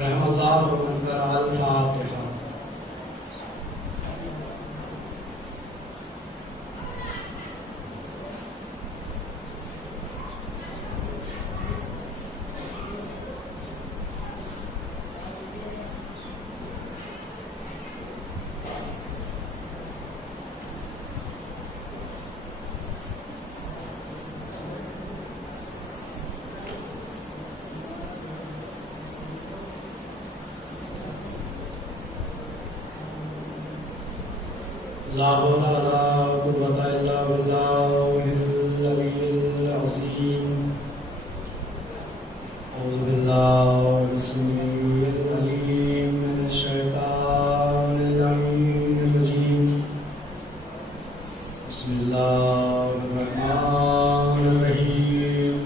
رحم اللہ ومن قرأ الفاتحہ. لا حول ولا قوة إلا بالله العلي العظيم. أعوذ بالله السميع العليم من الشيطان اللعين الرجيم. بسم الله الرحمن الرحيم.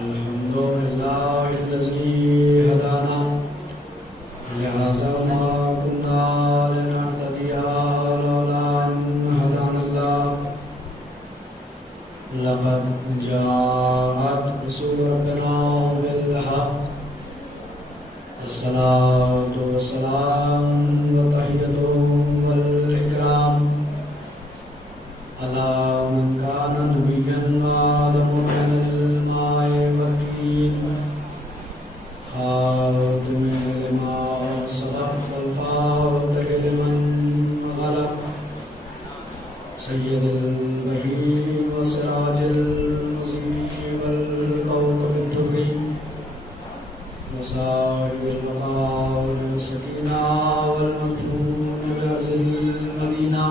الحمد لله الذي هدانا لهذا ما كنا لقد جاءت رسول ربنا بالحق. الصلاة والسلام والتحية والإكرام على من كان نبيا وآدم من الماء والطين خاتم لما سبق والفاتح لمن غلق سيد البهيم وسراج المسيح والكوكب الدري وسائر الوفاء والسكينة والمكنون بعزل المدينة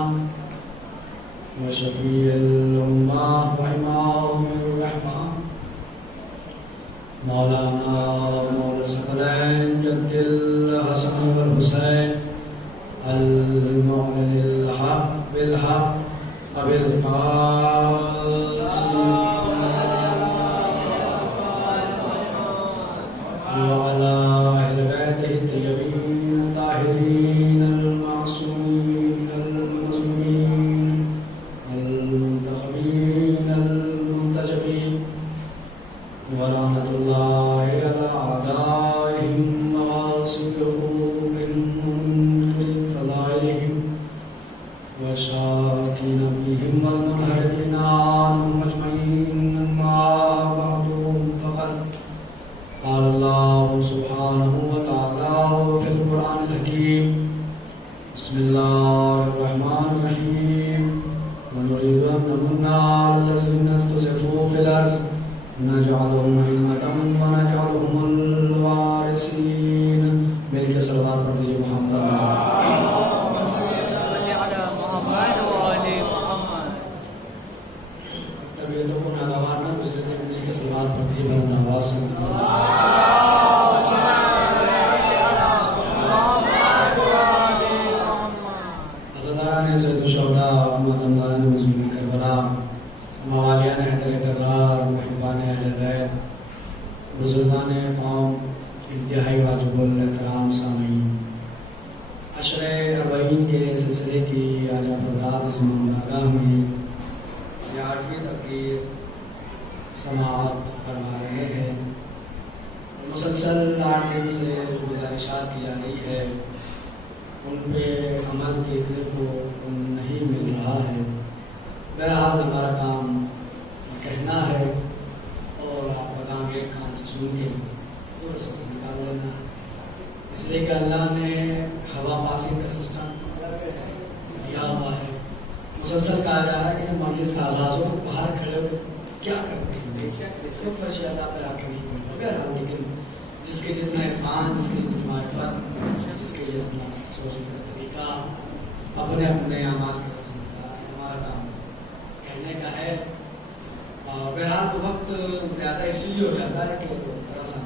وشفيع الأمة وإمام الرحمة مولانا مولى الثقلين جد الحسن والحسين المؤمن الحق بالحق أبي القاسم وعلى أهل بيته الطيبين الطاهرين المعصومين المنزلين المنتخبين المنتجبين ولعنة الله على أعدائهم وغاصبهم منهم من فضائلهم وشاكين فيهم والمنهرين عنهم أجمعين. أما بعد فقد قال الله سبحانه وتعالى في القرآن الحكيم. بسم الله الرحمن الرحيم. ونريد أن نمن على الذين استضعفوا في الأرض ونجعلهم أئمة ونجعلهم الوارثين. میرے سلوات پڑھ دیجیے محمد. بزرگان قوم، انتہائی واجب الاحترام سامعین، عشر اربعین کے سلسلے کی آج آپ سے مناگاہ میں یہ 8ویں تقریر سماعت فرما رہے ہیں. مسلسل 8 دن سے جو گزارشات کی جا رہی ہے ان پہ عمل دیکھنے کو نہیں مل رہا ہے. بہرحال ہمارا کام کہنا ہے اور آپ کا کام ایک کان سے سن کے اور سے نکال لینا. اس لیے کہ اللہ نے ہوا پاسی کا سسٹم دیا ہوا ہے. مسلسل کہا جا رہا ہے کہ مریض کا آغاز ہو باہر کھڑے ہو کیا کرتے ہیں صرف فرشی عذاب پر آپ نہیں. لیکن جس کے جتنا عرفان، جس کے جتنا معرفت، جس کے جتنا سوچنے کا طریقہ، اپنے اپنے اعمال کے ساتھ ہمارا کام کہنے کا ہے. بہرحال تو وقت زیادہ اس لیے ہو جاتا ہے کہ دراصل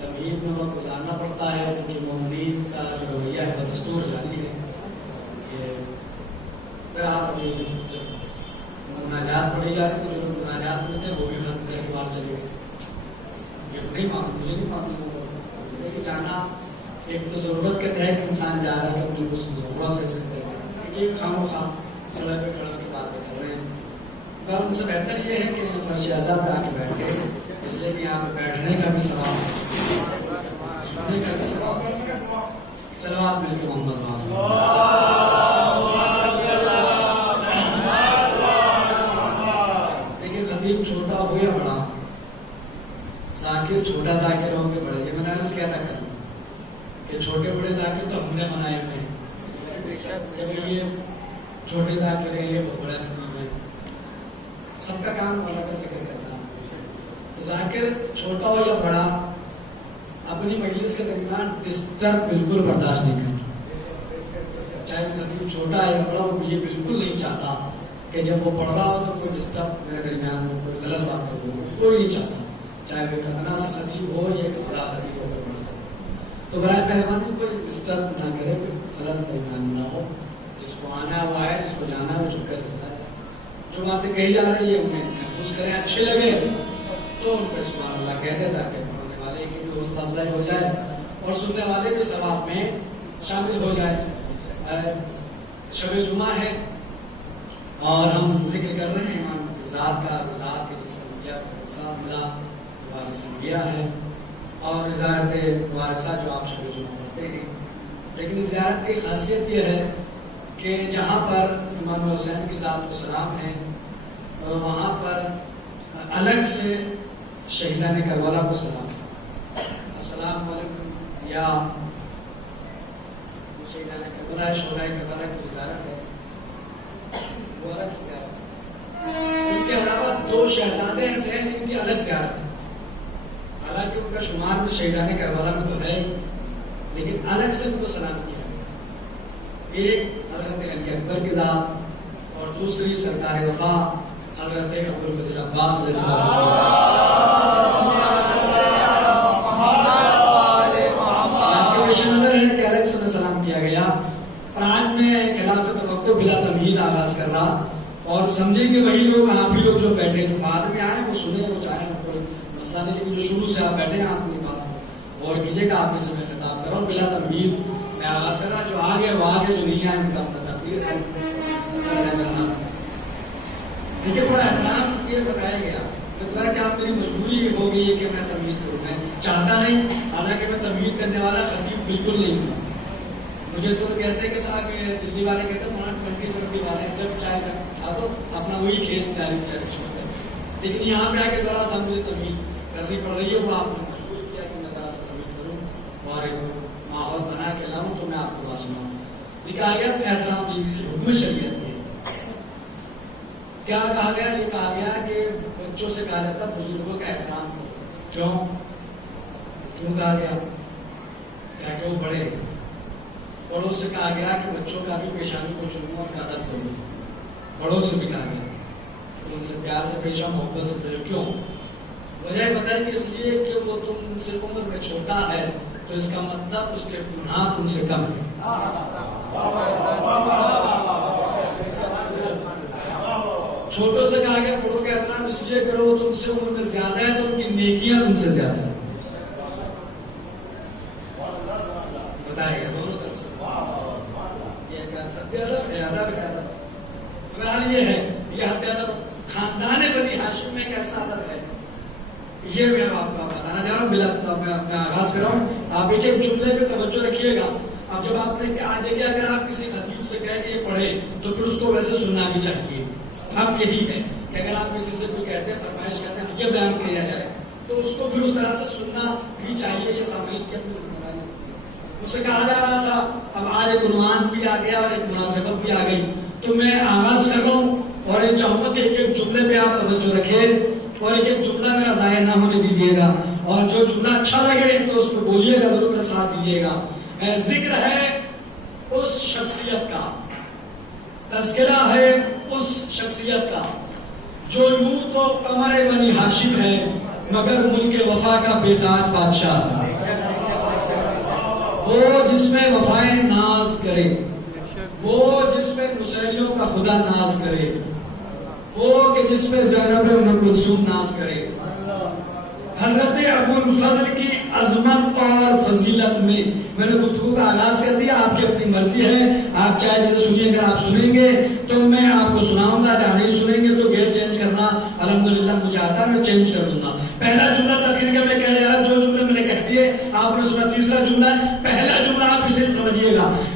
تمہید میں وقت گزارنا پڑتا ہے کیونکہ مومنین کا جو رویہ ہے بدستور جاری ہے کہ بہرحال مناجات پڑھی جا رہی. تو جو مناجات پڑھتے ہیں وہ بھی ہم کے بار چلے نہیں مانگ مجھے نہیں مانگ جانا ایک تو ضرورت کے تحت انسان جا رہا ہے کہ اس کی ضرورت ہے. اس کے تحت ایک خام خواہ سڑک پہ کھڑا کے باتیں کر رہے ہیں. ان سے بہتر یہ ہے کہ فرش اعظم پہ آ کے بیٹھے، اس لیے کہ یہاں پہ بیٹھنے کا بھی سوال صلوات مل کے محمد لیکن خطیب چھوٹا ہو یا بڑا، ذاکر چھوٹا ذاکر ہو کے بڑے، یہ میں نے عرض کیا تھا کل کہ چھوٹے بڑے ذاکر تو ہم نے بنائے ہوئے ہیں، جب یہ چھوٹے ذاکر ہیں یہ بڑا خطیب ہے، سب کا کام اللہ کا ذکر کرنا۔ ذاکر چھوٹا ہو یا بڑا اپنی مجلس کے درمیان ڈسٹرب بالکل برداشت نہیں کرتا، چاہے خطیب چھوٹا ہے یا بڑا ہو، یہ بالکل نہیں چاہتا کہ جب وہ پڑھ رہا ہو تو کوئی ڈسٹرب میرے درمیان ہو، کوئی غلط بات ہو، کوئی نہیں چاہتا، چاہے وہ کتنا سا خطیب ہو یا بڑا خطیب ہو۔ تو برائے مہربانی کوئی ڈسٹرب نہ کرے، کوئی غلط درمیان نہ ہو، جس کو آنا ہوا ہے، جس کو جانا ہے وہ چپ کر سکتا ہے، جو باتیں کہی جا رہی ہے انہیں محفوظ کریں، اچھے لگے تو ان پہ سبحان اللہ کہتے تاکہ پڑھنے والے کی بھی حوصلہ افزائی ہو جائے اور سننے والے بھی ثواب میں شامل ہو جائے۔ شب جمعہ ہے اور ہم ذکر کر رہے ہیں امام کی ذات کا، ذات کے جسم کیا انسان ملا وارث گیا ہے، اور زیارت وارثہ جو آپ شب جمعہ پڑھتے ہیں، لیکن زیارت کی خاصیت یہ ہے کہ جہاں پر امام حسین کی ذات و سلام ہے وہاں پر الگ سے شہیدان کربلا کو سلام، السلام علیکم یا شہیدان کربلا، شہدائے کربلا کی زیارت ہے وہ الگ سے زیارت ہے۔ ان کے علاوہ دو شہزادے ایسے ہیں جن کی الگ زیارت ہے، حالانکہ ان کا شمار بھی شہیدان کربلا میں تو ہے لیکن الگ سے ان کو سلام کیا ہے، ایک حضرت علی اکبر کی ذات اور دوسری سرکار وفا حضرت ابوالفضل عباس علیہ السلام۔ الگ سے سلام کیا گیا، اور آج میں خلاف توقع بلا تمہید آغاز کر رہا، اور سمجھیں کہ وہی لوگ آپ بھی لوگ جو بیٹھے جو بعد میں آئے وہ سنیں وہ چاہیں، کوئی مسئلہ نہیں، لیکن جو شروع سے آپ بیٹھے ہیں آپ اپنی بات اور کیجیے گا، آپ اس میں خطاب کرو بلا تمہید میں آغاز کر رہا، جو آگے وہ آگے، جو نہیں آئے ان کا اپنا تقریر ہے۔ لیکن بڑا احترام یہ بتایا گیا اس طرح کہ آپ میری مجبوری ہو گئی ہے کہ میں تمہید کروں، میں چاہتا نہیں، حالانکہ میں تمہید کرنے والا خطیب بالکل نہیں ہوں۔ مجھے تو کہتے ہیں کہ صاحب دلی والے کہتے ہیں 20 والے جب چاہے تو اپنا وہی کھیل جاری چھوڑتے ہیں، لیکن یہاں پہ آ کے ذرا سا مجھے تمہید کرنی پڑ رہی ہے، وہ آپ نے مجبور کیا کہ میں ذرا سا تمہید کروں اور ماحول بنا کے لاؤں، تو میں آپ کو بات سناؤں۔ لکھا گیا احترام حکم شریعت میں کیا کہا گیا؟ یہ کہا گیا کہ بچوں سے کہا جاتا بزرگوں کا احترام کرو۔ کیوں کہا گیا؟ کیا کہ وہ بڑے، بڑوں سے کہا گیا کہ بچوں کا بھی پیشانی کو چنو اور قدر کرو، بڑوں سے بھی کہا گیا ان سے پیار سے پیش آؤ، محبت سے پیش۔ کیوں؟ وجہ بتائی کہ اس لیے کہ وہ تم سے عمر میں چھوٹا ہے تو اس کا مطلب اس کے گناہ تم سے کم ہے۔ چھوٹوں سے کہا گیا بڑوں کا احترام اس لیے کرو وہ تم سے عمر میں زیادہ ہے تو ان کی نیکیاں تم سے زیادہ ہے، بتایا گیا دونوں طرف سے۔ یہ ہے یہ ادب خاندان بنی ہاشم میں کیسا ادب ہے، یہ میں آپ کو بتانا چاہ رہا ہوں۔ بلا میں اپنا آغاز کر رہا ہوں، آپ ایک ایک جملے پہ توجہ رکھیے گا۔ اب جب آپ نے کہا دیکھیے اگر آپ کسی خطیب سے کہہ کہ یہ پڑھے تو پھر اس کو ویسے سننا بھی چاہیے۔ اب یہی ہے کہ اگر آپ کسی سے کوئی کہتے ہیں فرمائش کرتے ہیں یہ بیان کیا جائے تو اس کو پھر اس طرح سے سننا بھی چاہیے، یہ سامعین کی اپنی ذمہ داری۔ اس سے کہا جا رہا تھا، اب آج ایک عنوان بھی آ گیا اور ایک مناسبت بھی آ گئی، تو میں آغاز کر رہا ہوں اور یہ چاہوں گا کہ ایک ایک جملے پہ آپ توجہ رکھیں اور ایک ایک جملہ میرا ضائع نہ ہونے دیجیے گا، اور جو جملہ اچھا لگے تو اس کو بولیے گا، ضرور میرا ساتھ دیجیے گا۔ ذکر ہے اس شخصیت کا، تذکرہ ہے اس شخصیت کا جو یوں تو قمر بنی ہاشم ہے مگر ملک وفا کا بے تاج بادشاہ، وہ جس میں وفائے ناز کرے، وہ جس میں نصیریوں کا خدا ناز کرے، وہ کہ جس میں زینب ام کلثوم ناز کرے۔ حضرت ابوالفضل کی عظمت اور فضیلت میں میں نے گفتگو کا آغاز کر دیا، آپ کی اپنی مرضی ہے، آپ چاہے جیسے سنیے، اگر آپ سنیں گے تو میں آپ کو سناؤں گا، جہاں نہیں سنیں گے تو گیٹ چینج کرنا الحمدللہ مجھے آتا ہے، میں چینج کر دوں گا۔ پہلا جملہ تقریر کا میں کہہ رہا، جو جملے میں نے کہہ دیے آپ نے سنا، تیسرا جملہ، پہلا جملہ آپ اسے سمجھیے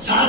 7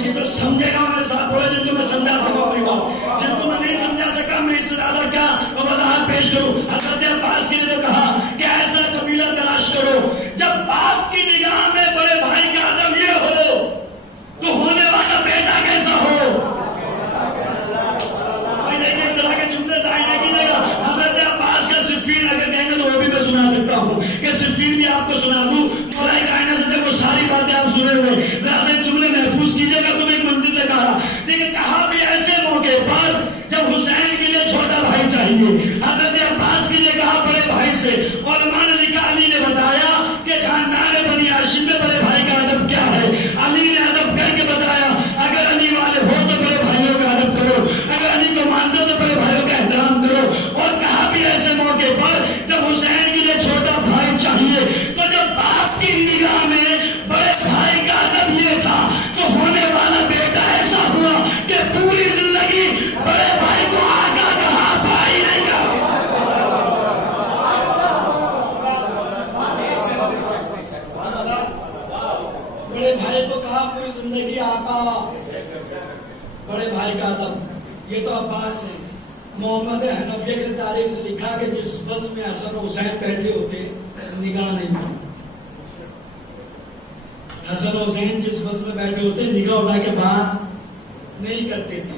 لیکن جو سمجھے گا میرے ساتھ بولے، جن کو میں سمجھا سکا اپنی بات، جن کو میں نہیں سمجھا سکا میں اس سے زیادہ کیا وضاحت پیش کروں۔ حضرت عباس کے لیے تو کہا کہ ایسا قبیلہ تلاش کرو جب باپ کی نگاہ میں بڑے بھائی کا ادب یہ ہو تو ہونے والا بیٹا کیسا ہو۔ دیکھیے اس طرح کے جملے ظاہر نہیں کیجیے گا۔ حضرت عباس کا صفین اگر کہیں گے تو وہ بھی میں سنا سکتا ہوں کہ صفین بھی آپ کو سنا دوں۔ مولا کائنات سے جب وہ ساری باتیں آپ سنے ہوئے ذرا سے جملے محفوظ کیجیے گا تو میں ایک منزل تک آ رہا۔ دیکھیے کہا بھی ایسے موقع پر جب حسین کے لیے چھوٹا بھائی چاہیے، حضرت عباس کے لیے کہا بڑے بھائی سے۔ علماء نے لکھا، علی نے بتایا کہ خاندان بنی ہاشم میں بڑے بھائی کا ادب کیا ہے۔ علی نے ادب کر کے بتایا اگر علی والے ہو تو بڑے بھائیوں کا ادب کرو، اگر علی کو مانتے ہو تو بڑے بھائیوں کا احترام کرو۔ اور کہا بھی ایسے موقع پر جب حسین کے لیے چھوٹا بھائی چاہیے تو جب باپ کی نگاہ میں بڑے بھائی کا ادب یہ تھا تو ہونے والا بیٹا ایسا ہوا کہ پوری زندگی بڑے بھائی کو آقا کہا، بھائی نہیں کہا۔ بڑے بھائی کو کہا پوری زندگی آقا، بڑے بھائی کا ادب۔ یہ تو عباس ہے۔ محمد حنفیہ کے تاریخ نے لکھا کہ جس وزن میں حسن و حسین بیٹھے ہوتے نگاہ نہیں تھی۔ حسن و حسین جس وزن میں بیٹھے ہوتے نگاہ اٹھا کے بات نہیں کرتے تھے۔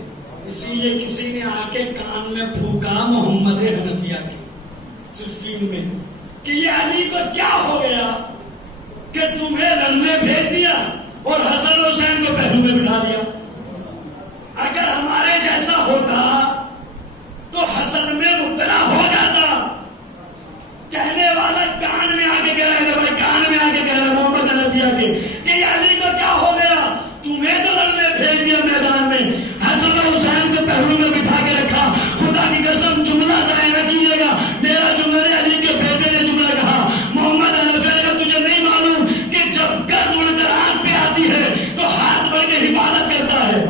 اسی لیے کسی نے آ کے کان میں پھونکا محمد حنفیہ کے صفین میں کہ یہ علی کو کیا ہو گیا کہ تمہیں رن میں بھیج دیا اور حسن و حسین کو پہلو میں بٹھا دیا۔ اگر ہمارے جیسا ہوتا تو حسن میں مبتلا ہو جاتا۔ کہنے والا کان میں آ کے کہہ رہا ہے، بھائی کان میں آ کے کہہ رہا ہے محمد حنفیہ کے کہ یہ علی کو کیا ہو گیا، تمہیں تو رن میں بھیج دیا میدان میں، حسن و حسین کو پہلو میں بٹھا کے رکھا۔ خدا کی قسم جملہ ضائع نہ کیجیے گا، میرا جملہ نے علی کے بیٹے نے جملہ کہا۔ محمد حنفیہ نے کہا تجھے نہیں معلوم کہ جب گرد اڑ کر آنکھ پہ آتی ہے تو ہاتھ بڑھ کے حفاظت کرتا ہے۔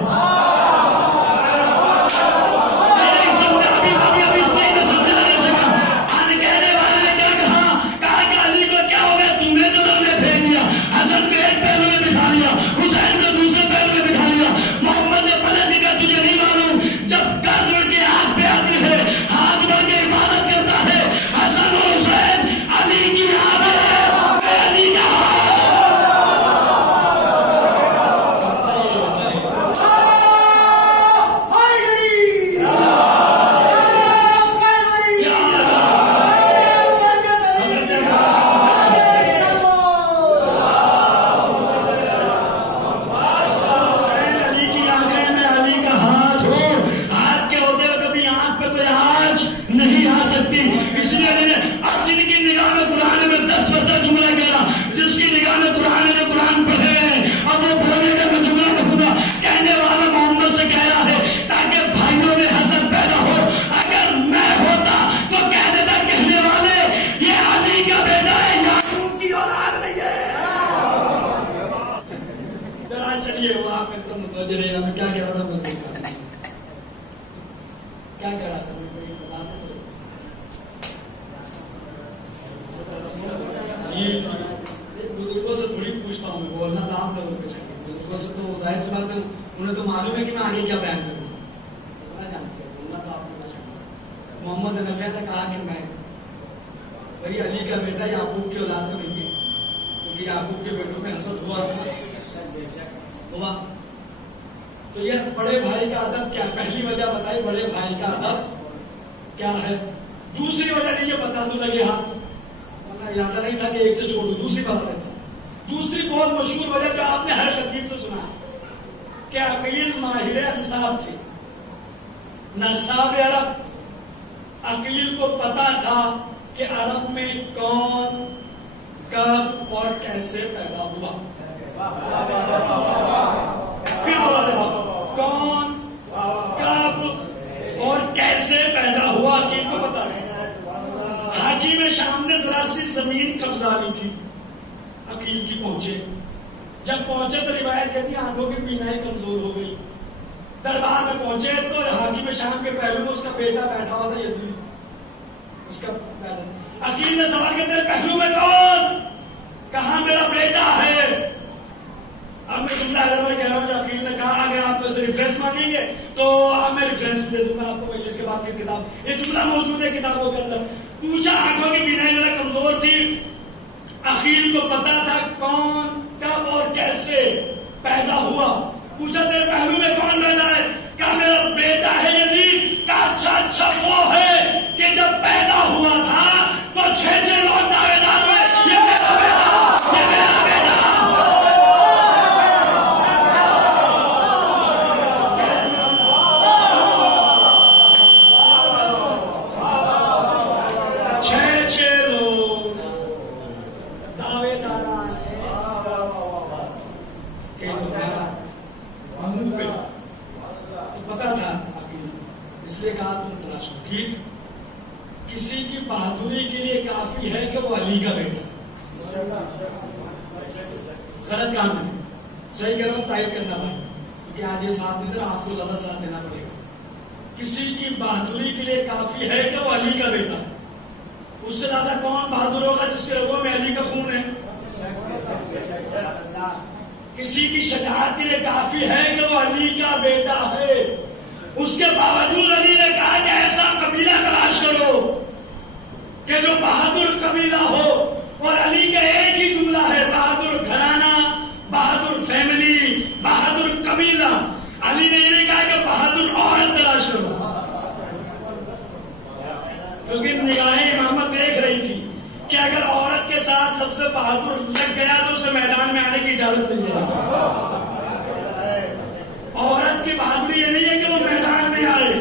بزرگوں سے تھوڑی پوچھتا ہوں، وہ اللہ نام لوگوں کے چاہیے، بزرگوں سے تو ظاہر سی بات ہے انہیں تو معلوم ہے کہ میں آگے کیا بیان کروں، بولنا تو آپ کو چاہیے۔ محمد حنفیہ نے کہا کہ میں بھائی علی کا بیٹا یعقوب کی اولاد سے نہیں ہے، کیونکہ یعقوب کے بیٹوں میں حسد ہوا تو یہ بڑے بھائی کا ادب کیا؟ پہلی وجہ بتائی بڑے بھائی کا ادب کیا ہے۔ دوسری وجہ نہیں بتا دوں لگے ہاتھ یاد نہیں تھا کہ ایک سے چھوڑوں، دوسری بات ہے۔ دوسری بہت مشہور وجہ جو آپ نے ہر خطیب سے سنا کہ عقیل ماہر انصاب تھے، نصاب عرب۔ عقیل کو پتا تھا کہ عرب میں کون کب اور کیسے پیدا ہوا۔ کون کب اور کیسے پیدا ہوا عقیل کو پتا ہے۔ حاکم شام نے ذرا سی زمین قبضہ لی تھی، عقیل کی پہنچے، جب پہنچے تو روایت کہتی آنکھوں کی بینائی کمزور ہو گئی۔ دربار میں پہنچے تو حاکم شام کے پہلو میں اس کا بیٹا بیٹھا ہوا تھا یزید، اس کا بیٹا۔ عقیل نے سوال کیا تیرے پہلو میں کون؟ کہا میرا بیٹا ہے۔ اب میں جملہ میں کہہ رہا ہوں، عقیل نے کہا اگر آپ سے ریفرنس مانگیں گے تو میں ریفرنس دے دوں گا آپ کو مجلس کے بعد کی کتاب، یہ جملہ موجود ہے کتابوں کے اندر. پوچھا آنکھوں کی بینائی ذرا کمزور تھی، عقیل کو پتا تھا کون کب اور کیسے پیدا ہوا. پوچھا تیرے پہلو میں کون پیدا ہے؟ کہا میرا بیٹا ہے یزید. کہا اچھا وہ ہے کہ جب پیدا ہوا تھا تو 6 لوگ دعوے دار ہوئے یہ میرا بیٹا، یہ میرا بیٹا. کسی کی بہادری کے لیے کافی ہے کہ وہ علی کا بیٹا. غلط کام ہے، صحیح کہہ رہا ہوں، تائید کرنا بھائی، کیونکہ آج یہ ساتھ نہیں تھا، آپ کو زیادہ ساتھ دینا پڑے گا. کسی کی بہادری کے لیے کافی ہے کہ وہ علی کا بیٹا. اس سے زیادہ کون بہادر ہوگا جس کے رگوں میں علی کا خون ہے؟ کسی کی شجاعت کے لیے کافی ہے کہ وہ علی کا بیٹا ہے. اس کے باوجود علی نے کہا کہ ایسا قبیلہ تلاش کرو کہ جو بہادر قبیلہ ہو. اور علی کا ایک ہی جملہ ہے، بہادر گھرانہ، بہادر فیملی، بہادر قبیلہ. علی نے یہ نہیں کہا کہ بہادر عورت تلاش کرو، کیونکہ نگاہیں امامت دیکھ رہی تھی کہ اگر عورت کے ساتھ لفظ بہادر لگ گیا تو اسے میدان میں آنے کی اجازت نہیں ہے. عورت کی بہادری یہ نہیں ہے کہ وہ میدان میں آئے،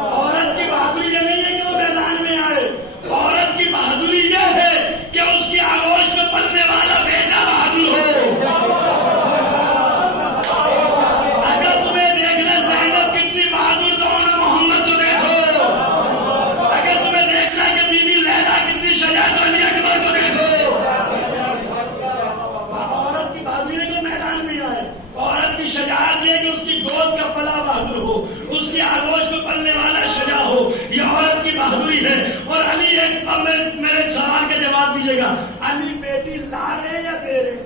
عورت کی بہادری یہ نہیں ہے کہ وہ میدان میں آئے. عورت کی بہادری یہ ہے کہ اس کی آغوش میں پلنے والا بیٹا بہادر ہو. اگر تمہیں دیکھنا زینب کتنی بہادر تو انہیں محمد کو دیکھو. اگر تمہیں دیکھنا کہ بی بی لیلا کتنی شجاعت علی اکبر کو دیکھو. عورت کی بہادری ہے کہ وہ میدان میں آئے، عورت کی شجاعت یہ کہ اس کی گود کا پلا بہادر ہو، اس کی آغوش میں پلنے والا شجاع ہو. یہ عورت کی بہادری ہے. اور علی ایک میرے سوال کا جواب دیجیے گا، علی بیٹی لا رہے یا دے رہے؟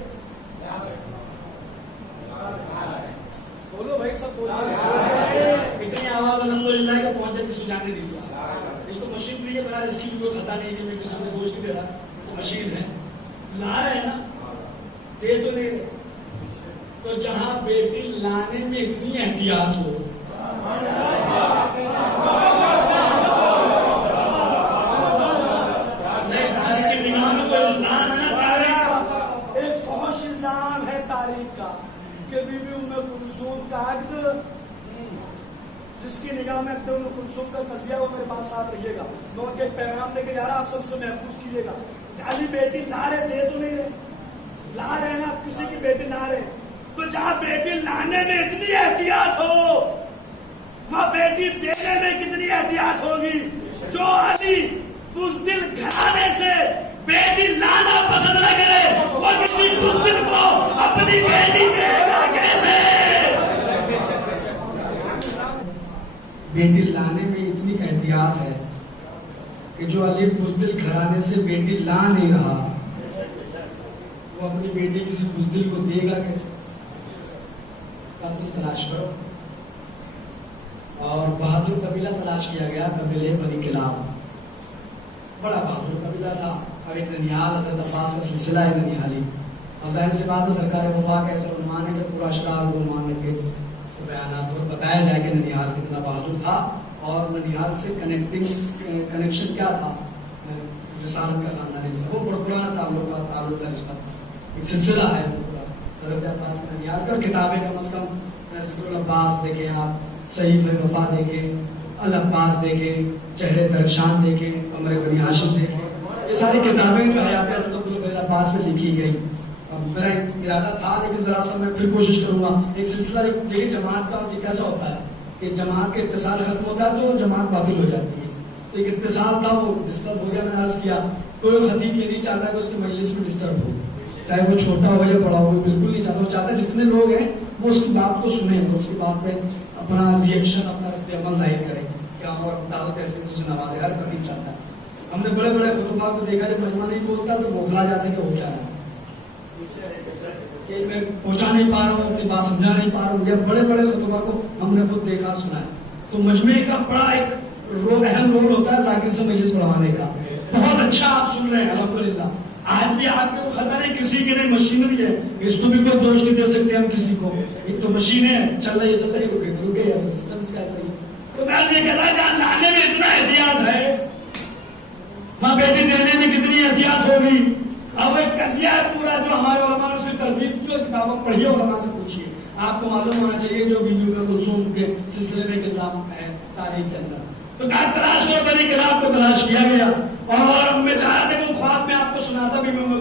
بولو بھائی، سب بولو. اتنی آواز الحمدللہ کہ پہنچے کسی کو جانے دیجیے. یہ تو مشین بھی ہے، برا اس کی بھی کوئی خطا نہیں ہے کہ میں کسی کو گوشت نہیں دے رہا، مشین ہے. لا رہے ہیں نا، دے تو نہیں رہے. تو جہاں بیٹی لانے میں اتنی احتیاط ہو، جس کی نگاہ میں کوئی الزام ہے نا تاریخ کا، ایک فحش الزام ہے تاریخ کا کہ بی بی ام کلثوم کا عقد، جس کی نگاہ میں ام کلثوم کا قضیہ وہ میرے پاس ساتھ رکھیے گا. میں ان کے ایک پیغام لے کے جا رہا، آپ سب سے محفوظ کیجیے گا. علی بیٹی لا رہے، دے تو نہیں رہے؟ لا رہے نا، کسی کی بیٹی لا رہے. تو جہاں بیٹی لانے میں اتنی احتیاط ہو، وہاں بیٹی دینے میں کتنی احتیاط ہوگی. جو علی بزدل گھرانے سے بیٹی لانا پسند نہ کرے، وہ کسی بزدل کو اپنی بیٹی دے گا کیسے؟ بیٹی لانے میں اتنی احتیاط ہے کہ جو علی بزدل گھرانے سے بیٹی لا نہیں رہا، وہ اپنی بیٹی کسی بزدل کو دے گا کیسے؟ تلاش کرو. اور بہادر قبیلہ تلاش کیا گیا، قبیلہ بنی کلاب. بڑا بہادر قبیلہ تھا. اور ایک ننیال حضرت عباس کا سلسلہ ہے ننیالی. اور ظاہر سی بات ہے سرکار وفا کا ایسا عنوان ہے کہ پورا اشرار وہ مان کے بیانات اور بتایا جائے کہ ننیال کتنا بہادر تھا. اور ننیال سے کنیکشن کیا تھا؟ رسالت کا خاندان، وہ بڑا پرانا تعلق کا نسبت ایک سلسلہ ہے حضرت عباس کا ننیال کا. کتابیں کم از کم ذکر العباس دیکھیں آپ، صحیح وفا دیکھیں، العباس دیکھیں، چہرے درخشان دیکھیں، عمر بنی ہاشم دیکھیں. یہ ساری کتابیں جو حیات حضرت العباس میں لکھی گئی. میرا ارادہ تھا لیکن ذرا سا میں پھر کوشش کروں گا. ایک سلسلہ دیکھیں جماعت کا کیسا ہوتا ہے کہ جماعت کا اتصال ختم ہوتا ہے تو جماعت باطل ہو جاتی ہے. تو ایک اتصال تھا وہ ڈسٹرب ہو گیا. میں نے عرض کیا کوئی خطیب یہ نہیں چاہتا کہ اس کی مجلس میں ڈسٹرب ہو، چاہے وہ چھوٹا ہو یا بڑا ہو، بالکل نہیں چاہتا. وہ چاہتا ہے جتنے لوگ ہیں وہ اس کی بات کو سنیں، وہ اس کی بات پہ اپنا ریئیکشن، اپنا رد عمل ظاہر کریں کہ ہم اور دعوت ایسے سے نوازے. ہر خطیب چاہتا ہے. ہم نے بڑے بڑے خطبہ کو دیکھا جب مجمع نہیں بولتا تو بوکھلا جاتے کہ وہ کیا ہے. کہ میں پہنچا نہیں پا رہا ہوں، اپنی بات سمجھا نہیں پا رہا ہوں، یا بڑے بڑے خطبہ کو ہم نے خود دیکھا سنا ہے. تو مجمع کا بڑا ایک اہم رول ہوتا ہے ذاکر سے مجلس پڑھوانے کا. بہت اچھا آپ سن رہے ہیں الحمدللہ. آج بھی آپ کو خطر ہے کسی کے لیے مشینری ہے، اس کو بھی کوئی دوش نہیں دے سکتے ہم کسی کو. ایک تو مشین ہے، چل رہی ہے رکے ایسا سسٹم اس کا ایسا ہی. تو میں یہ کہتا کہ لانے میں اتنا احتیاط ہے، ماں بیٹی دینے میں کتنی احتیاط ہوگی. اب ایک قضیہ ہے پورا جو ہمارے علماء نے اس کی ترتیب کی اور کتابوں پڑھی علماء سے پوچھیے. آپ کو معلوم ہونا چاہیے جو بی بی ام کلثوم کے سلسلے میں کتاب ہے تاریخ کے اندر. تو کہا تلاش ہو بنی کتاب کو تلاش کیا گیا اور میں چاہ رہا تھا کہ خواب میں آپ کو سناتا بی بی ام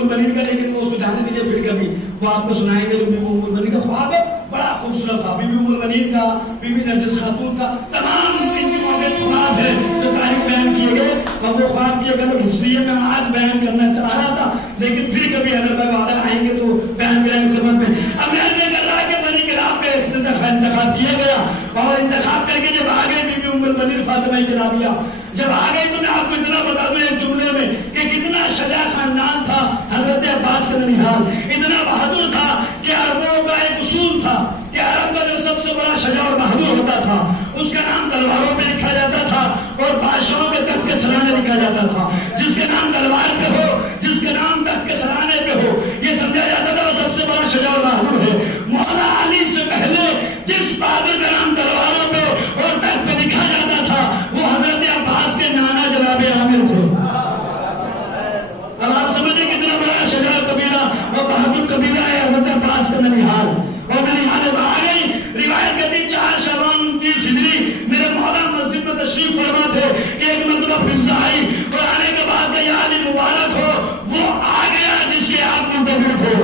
البنین کا، لیکن اس کو جانے دیجیے پھر کبھی وہ آپ کو سنائیں گے. جو بی بی ام البنین کا خواب ہے بڑا خوبصورت تھا. بی بی ام البنین کا، بی بی نرجس خاتون کا، تمام ان کے موقع خواب ہے جو تاریخ بیان کیے گئے. اور وہ خواب کی اگر ہسٹری میں آج بیان کرنا چاہ رہا تھا، لیکن پھر کبھی اگر میں وعدہ آئیں گے تو بیان کریں خدمت میں. اب میں یہ کر رہا کہ بنی کتاب کا انتخاب کیا گیا اور انتخاب کر کے جب آگے بی بی ام البنین فاطمہ کتابیہ جب آگے تو میں آپ کو اتنا بتا دوں ایک جملے میں کہ کتنا شجاع خاندان تھا حضرت عباس کا ننیحال. اتنا بہادر تھا کہ عربوں کا ایک اصول تھا کہ عرب کا جو سب سے بڑا شجاع اور بہادر ہوتا تھا اس کا نام تلواروں پہ لکھا جاتا تھا اور بادشاہوں کے تخت کے سرانے لکھا جاتا تھا. جس کے نام تلوار پہ ہو، جس کے نام تخت کے سرانے پہ ہو، یہ سمجھا جاتا تھا وہ سب سے بڑا شجاع اور بہادر ہے. مولا علی سے پہلے جس بہادر کا نام تلواروں پہ اور تخت پہ لکھا جاتا تھا وہ حضرت عباس کے نانا جناب عامر تھے. اب آپ سمجھیں کتنا بڑا شجاع قبیلہ اور بہادر قبیلہ ہے حضرت عباس کا ننیحال. اور ننیحال اب آ گئی. روایت کہتی 4 شعبان 29 ہجری میرے مولا مسجد میں تشریف فرما تھے کہ ایک مرتبہ فضا آئی اور آنے کے بعد کہ یا علی مبارک ہو، وہ آ گیا جس کے آپ منتظر تھے.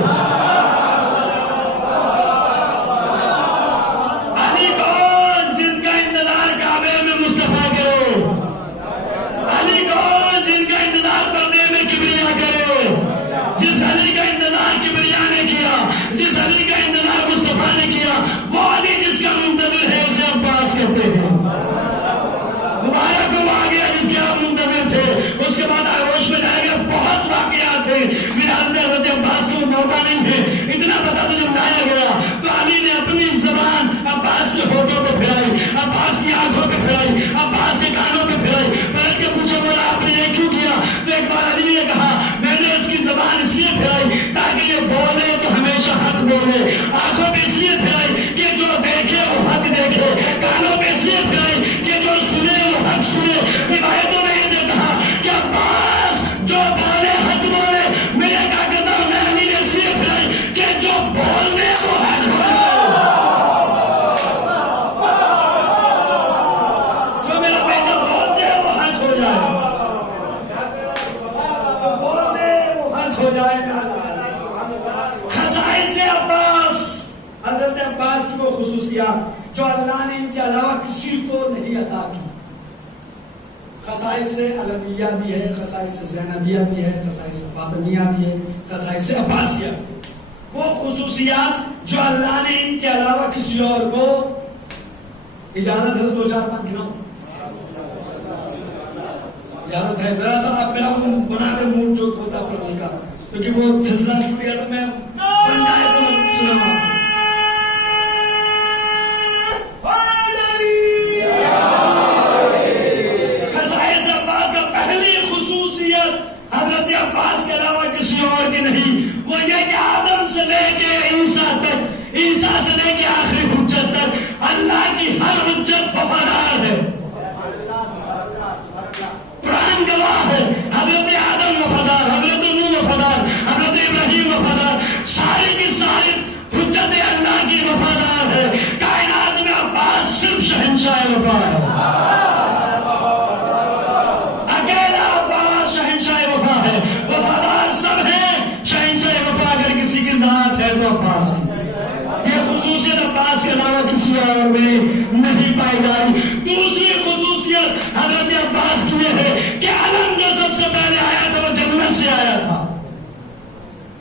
علی کون جن کا انتظار کعبے میں مصطفیٰ کرے، علی کون جن کا انتظار پردے میں کبریا کرے. جس علی کا انتظار کبریا نے کیا، جس علی کا انتظار مصطفیٰ نے کیا، وہ علی جس کا منتظر ہے اسے عباس کہتے ہیں. مبارک ہو آ گیا جس کے آپ منتظر تھے. اس کے بعد آغوش میں جائے گا. بہت واقعات ہیں. میرا حضرت عباس کو موقع نہیں ہے اتنا بتا تو جب لایا گیا تو علی نے اپنی زبان عباس کے ہونٹوں پہ پھیرائی، عباس کی آنکھوں پہ پھیرائی، عباس کے کانوں پہ پھیرائی. پلٹ کے پوچھا بولا آپ نے یہ کیوں کیا؟ تو ایک بار علی نے کہا میں نے اس کی زبان اس لیے پھیرائی تاکہ یہ بولے تو ہمیشہ حق بولے. آنکھوں پہ اس لیے پھیرائی کہ جو دیکھے وہ حق دیکھے. کانوں پہ اس لیے پھیرائی کہ جو سنے وہ حق سنے. روایتوں میں یہ کہا کہ عباس جو بولے حق بولے. میں یہ کہا کرتا ہوں میں علی نے اس لیے پھیرائی کہ جو بولنے وہ حق بولے. جو میرا بیٹا بولتے وہ حق ہو جائے، بولتے وہ حق ہو جائے. خصائص عباس، حضرت عباس کی وہ خصوصیات جو اللہ نے ان کے علاوہ کسی کو نہیں عطا کی. خصائص علویہ بھی ہے، خصائص زینبیہ بھی ہے، خصائص فاطمیہ بھی ہے، خصائص عباسیہ. وہ خصوصیات جو اللہ نے ان کے علاوہ کسی اور کو. اجازت ہے 2-4 گناؤں، اجازت ہے ذرا سا آپ میرا بنا دے موڈ جو ہوتا پڑھنے کا، کیونکہ وہ سلسلہ چھوٹ گیا تو میں بن جائے تو سنا. خصائص عباس کا پہلی خصوصیت حضرت عباس کے علاوہ کسی اور کی نہیں. وہ یہ کہ آدم سے لے کے عیسیٰ تک، عیسیٰ سے لے کے آخری حجت تک اللہ کی ہر حجت وفادار ہے. قرآن گواہ ہے. حضرت آدم وفادار، حضرت نوح وفادار، حضرت ابراہیم وفادار. ساری کی ساری حجت اللہ کی وفادار ہے. کائنات میں عباس صرف شہنشاہ وفا ہے. اکیلا عباس شہنشاہ وفا ہے. وفادار سب ہیں، شہنشاہ وفا اگر کسی کی ذات ہے تو عباس ہے. یہ خصوصیت عباس کے علاوہ کسی اور میں نہیں پائی جاتی. دوسری خصوصیت حضرت عباس کی یہ ہے کہ علم جو سب سے پہلے آیا تھا وہ جنت سے آیا تھا.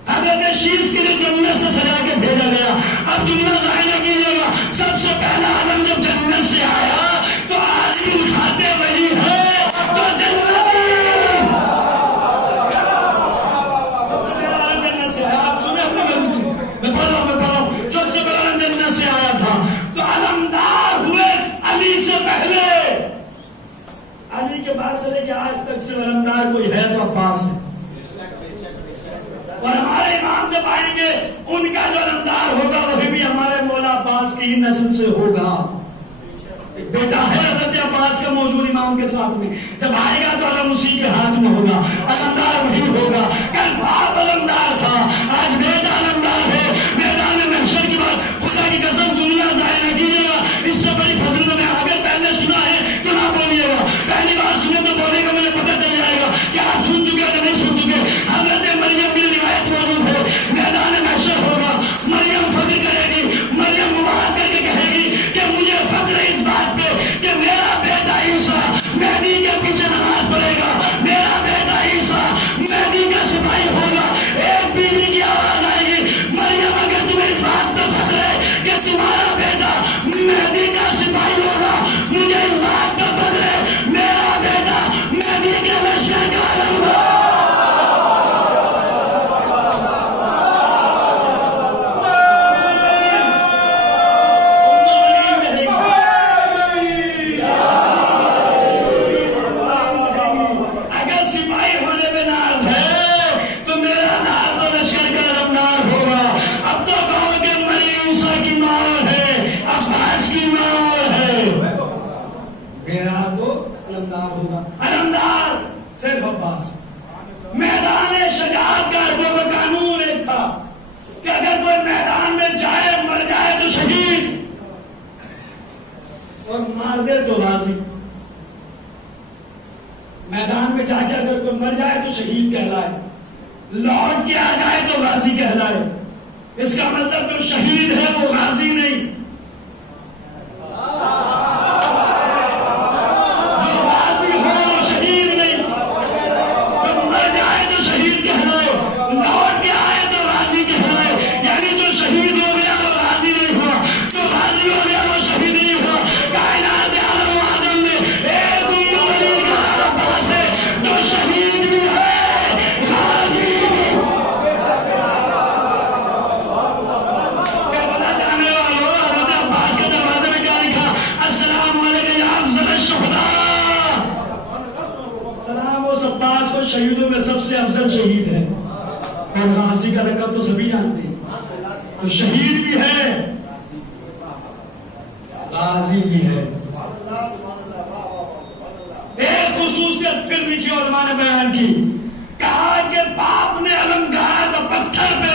حضرت شیش کے لیے جنت سے سجا کے بھیجا گیا. اب جملہ ظاہر کیجیے گا، سب سے پہلا علم جب جنت سے آیا تو آدمی اٹھاتے وہی ہے جو جنت. سب سے پہلا علم جنت سے آیا. نسل سے ہوگا. بیٹا ہے حضرت عباس کا موجود امام کے ساتھ میں. جب آئے گا تو علم اسی کے ہاتھ میں ہوگا, علمدار وہی ہوگا. کل باپ علمدار تھا, آج بیٹا علمدار ہے. میدان محشر کی بات خدا کی قسم جملہ ظاہر نہ کیجیے گا. اس سے بڑی فضیلت میں اگر پہلے سنا ہے تو نہ بولیے گا. پہلی بار سنے تو بولے گا, مجھے پتہ چل جائے گا کہ آپ سن چکے یا نہیں سن چکے. حضرت مریم کی روایت موجود ہے, میدان محشر ہوگا, مریم فخر کرے گی, مریم مبارک کر کے کہے گی کہ مجھے فخر ہے اس بات پہ کہ میرا بیٹا عیسیٰ مہدی کے پیچھے نماز پڑھے گا, میرا بیٹا عیسیٰ مہدی کا سپاہی ہوگا. ایک بیوی کی آواز آئے گی, مریم اگر تمہیں اس بات پہ فخر ہے کہ تمہارا بیٹا مہدی کا سپاہی ہوگا, مجھے اس بات پہ فخر ہے میرا بیٹا مہدی کے لشکر کا علم ہوگا. میدان شجاعت کا عربوں کا قانون ایک تھا کہ اگر کوئی میدان میں جائے مر جائے تو شہید, اور مار دے تو غازی. میدان میں جا کے اگر کوئی مر جائے تو شہید کہلائے, لوٹ کے آ جائے تو غازی کہلائے. اس کا مطلب جو شہید ہے وہ غازی نہیں, شہیدوں میں سب سے افضل شہید ہے, اور غازی کا لقب تو سبھی جانتے ہیں. تو شہید بھی ہے, غازی بھی ہے. ایک خصوصیت پھر لکھی علماء نے بیان کی, کہا کہ باپ نے علم گایا تھا پتھر پہ.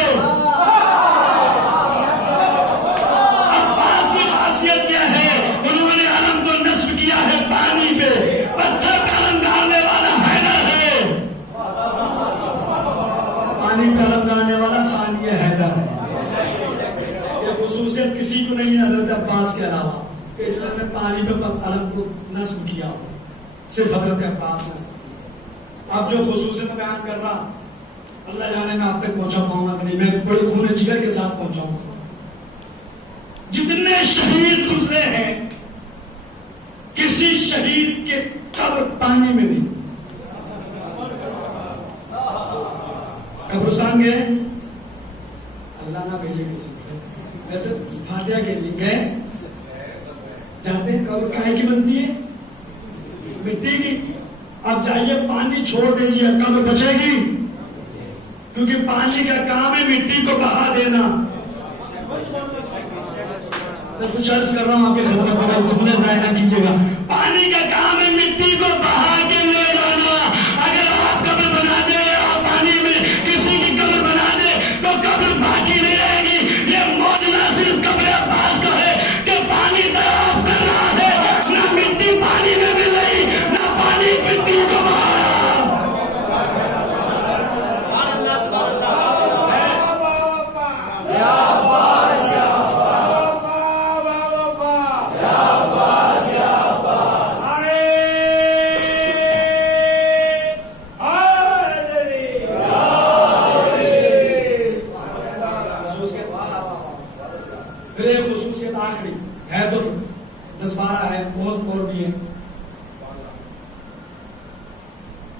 عباس کی خاصیت کیا ہے, انہوں نے علم کو نصب کیا ہے پانی پہ. پتھر پہ علم گانے والا حیدر ہے, پانی پہ علم گانے والا ثانیہ حیدر ہے. یہ خصوصیت کسی کو نہیں حضرت عباس کے علاوہ کہ انہوں نے پانی پہ علم کو نصب کیا, صرف حضرت عباس نے. اب جو خصوصیت بیان کر رہا, اللہ جانے میں آپ تک پہنچا پاؤں گا کہ نہیں, میں بڑے خون جگر کے ساتھ پہنچاؤں گا. جتنے شہید گزرے ہیں, کسی شہید کے قبر پانی میں نہیں. قبرستان گئے, اللہ نہ بھیجے کسی کو, ویسے فاتحہ کے لیے گئے جاتے ہیں. قبر کائے کی بنتی ہے, مٹی کی. اب جائیے پانی چھوڑ دیجیے, قبر بچے گی, کیونکہ پانی کا کام ہے مٹی کو بہا دینا. میں کچھ عرض کر رہا ہوں آپ کے خدمت میں, جملے ضائع نہ کیجیے گا. پانی کا کام ہے مٹی کو بہا کے لے جانا. اگر آپ قبر بنا دے, آپ پانی میں کسی کی قبر بنا دے تو قبر باقی نہیں رہے گی. یہ معجزہ صرف قبر عباس کا ہے کہ پانی طرف کر رہا ہے, نہ مٹی پانی میں مل رہی, نہ پانی مٹی کو بہا.